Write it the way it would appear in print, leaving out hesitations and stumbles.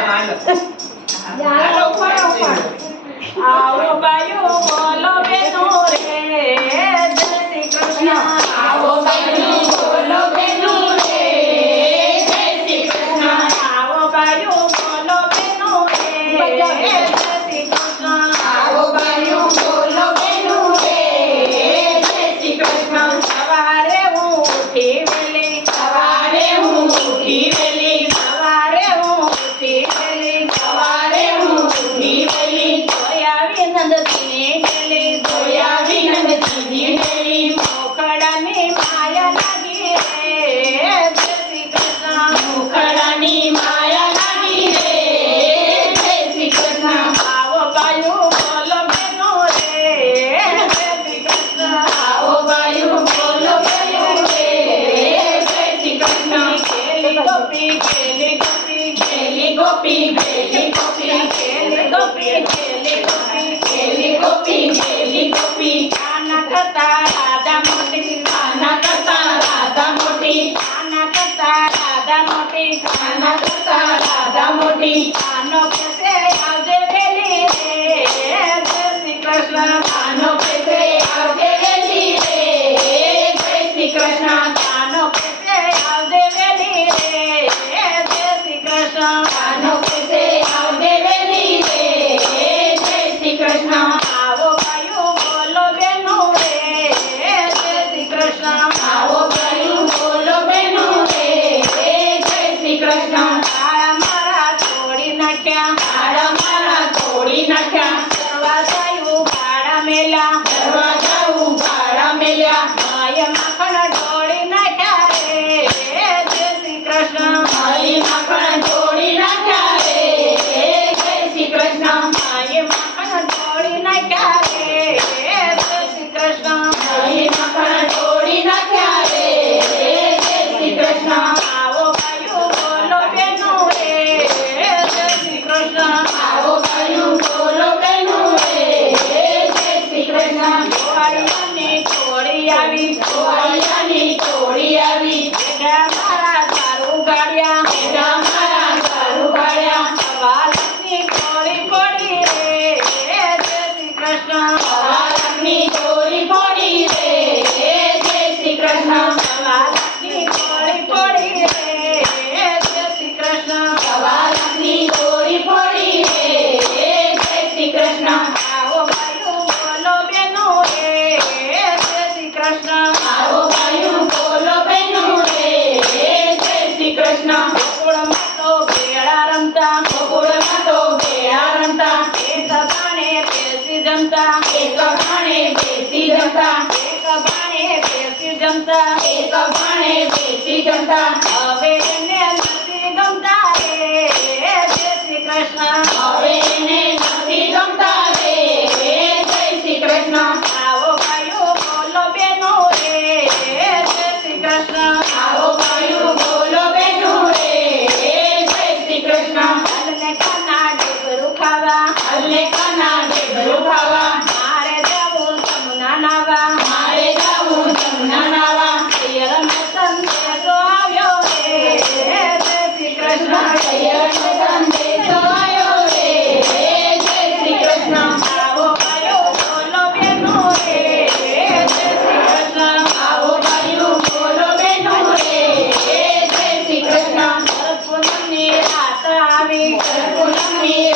હાલો ફટાફટ આવો બાયો બોલો બેનો રે જય શ્રી કૃષ્ણ આવો બાયું બોલો બેનો રે જય શ્રી કૃષ્ણ આવો બાયો બોલો બેનો રે જય શ્રી કૃષ્ણ આવો બાયું બોલો બેનો રે જય શ્રી કૃષ્ણ સવારે હું ઉઠી વેલી સવારે હું ઉઠી વેલી સવારે હું ઉઠી વેલી સવારે હું ઉઠી વેલી જોયા વિનંદતીને ગેલી જોયા વિનંદતીની ડેલી મોખડાની માયા લાગી રે જય શ્રી કૃષ્ણ મુખડાની માયા લાગી રે જય શ્રી કૃષ્ણ આવો બાયું બોલો બેનો રે જય શ્રી કૃષ્ણ આવો બાયું બોલો બેનો રે જય શ્રી કૃષ્ણ ખેલી ગોપી ખેલી ગોપી ખેલી ગોપી ખેલી ગોપી ખેલી ગોપી ખેલી ગોપી ખેલી ગોપી ખેલી ગોપી કાના કરતા રાધા મોટી આના કરતા રાધા મોટી કાના કરતા રાધા મોટી આના કરતા રાધા મોટી કાનો કેસે આવજે વેલી રે જય શ્રી કૃષ્ણ આનો પેસે આવજે વેલી રે જય શ્રી કૃષ્ણ કાનો કેસે આવજે વેલી રે જય શ્રી કૃષ્ણ આનો પેસે આવજે વેલી રે જય શ્રી કૃષ્ણ આવો બાયું બોલો બેનો રે જય શ્રી કૃષ્ણ આવો બાયું બોલો બેનો રે જય શ્રી કૃષ્ણ કાળા મારા તોડી નાખ્યા આડા મારા તોડી નાખ્યા દરવાજાયું ભાડા મેલા દરવાજા ઉઘાડા મેલ્યા માય માખણ ઢોળી નાખ્યા રે જય શ્રી કૃષ્ણ મારી માખણ તોડી નાખ્યા રે જય શ્રી કૃષ્ણ માય માખણ ઢોળી નાખ્યા રે જય શ્રી કૃષ્ણ મારી માખણ તોડી નાખ્યા રે જય શ્રી કૃષ્ણ આવો બાયું બોલો બેનો રે જય શ્રી કૃષ્ણ આવો બાયું બોલો બેનો રે જય શ્રી કૃષ્ણ વાળિયાની છોડી આવી વાળિયાની તોડી આવી બેટા મારા તારું ગાડ્યા એના મારા સારું ગાળ્યા વાલની છોડી પડી રે જય શ્રી કૃષ્ણ વાલકની તોડી પડી રે જય શ્રી કૃષ્ણ વાલની છોડી પડી રે જય શ્રી કૃષ્ણ વાલકની તોડી પડી રે જય શ્રી કૃષ્ણ આવો બાયું બોલો બેનો રે જય શ્રી કૃષ્ણ આવો બાયું બોલો બેનો રે જય શ્રી કૃષ્ણ ગોકુળમાં તો ભેળા રમતા ગોકુળમાં તો ભેળા રમતા એક બાણે બેસી જમતા એક ભાણે બેસી જમતા એક બાણે બેસી જમતા એક ભાણે બેસી જમતા હવે એને નથી ગમતા રે જય શ્રી કૃષ્ણ હવે એને નથી ગમતા રે જય શ્રી કૃષ્ણ આવો બાયું બોલો બેનો રે જય શ્રી કૃષ્ણ આવો બાયું બોલો બેનો રે જય શ્રી કૃષ્ણ અલને કાના ડુંગરું ખાવા અલ્લે કાના ઢેબરું ખાવા મારે જવું જમુના નાવા મારે જાવું જમના નાવા પિયરનો સંદેશો આવ્યો રે જય શ્રી કૃષ્ણ પિયરનો સંદેશો આવ્યો રે જય શ્રી કૃષ્ણ આવો બાયું બોલો બેનો રે જય શ્રી કૃષ્ણ આવો બાયું બોલો બેનો રે જય શ્રી કૃષ્ણ પૂનમની રાત આવી પૂનમની